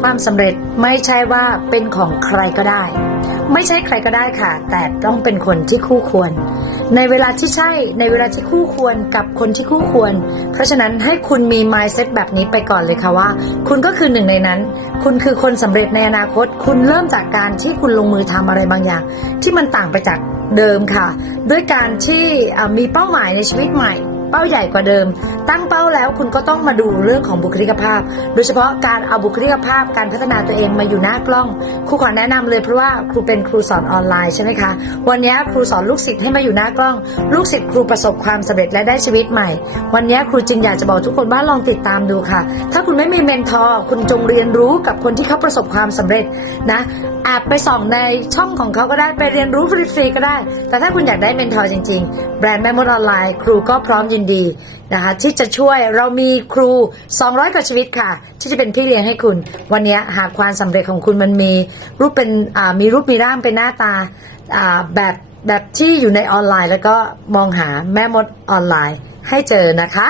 ความสำเร็จไม่ใช่ว่าเป็นของใครก็ได้ ไม่ใช่ใครก็ได้ค่ะ แต่ต้องเป็นคนที่คู่ควร ในเวลาที่ใช่ในเวลาที่คู่ควรกับคนที่คู่ควร เพราะฉะนั้นให้คุณมี mindset แบบนี้ไปก่อนเลยค่ะว่า คุณก็คือหนึ่งในนั้น คุณคือคนสำเร็จในอนาคต คุณเริ่มจากการที่คุณลงมือทำอะไรบางอย่าง ที่มันต่างไปจากเดิมค่ะ ด้วยการที่มีเป้าหมายในชีวิตใหม่ เป้าใหญ่กว่าเดิม ตั้งเป้าแล้วคุณก็ต้องมาดูเรื่องของบุคลิกภาพ โดยเฉพาะการเอาบุคลิกภาพ การพัฒนาตัวเองมาอยู่หน้ากล้อง ครูขอแนะนำเลยเพราะว่าครูเป็นครูสอนออนไลน์ใช่ไหมคะ วันนี้ครูสอนลูกศิษย์ให้มาอยู่หน้ากล้อง ลูกศิษย์ครูประสบความสำเร็จและได้ชีวิตใหม่ วันนี้ครูจึงอยากจะบอกทุกคนว่าลองติดตามดูค่ะ ถ้าคุณไม่มีเมนทอร์คุณจงเรียนรู้กับคนที่เขาประสบความสำเร็จนะแอบไปส่องในช่องของเขาก็ได้ไปเรียนรู้ฟรีๆก็ได้ แต่ถ้าคุณอยากได้เมนทอร์จริง ๆ แบรนด์แม่มดออนไลน์ ครูก็พร้อมยินดีนะคะที่จะช่วยเรามีครู 200 กว่าชีวิตค่ะ ที่จะเป็นพี่เลี้ยงให้คุณ วันนี้หากความสำเร็จของคุณมันมีรูปเป็นมีรูปมีร่างเป็นหน้าตาแบบแบบที่อยู่ในออนไลน์ แล้วก็มองหาแม่มดออนไลน์ให้เจอนะคะ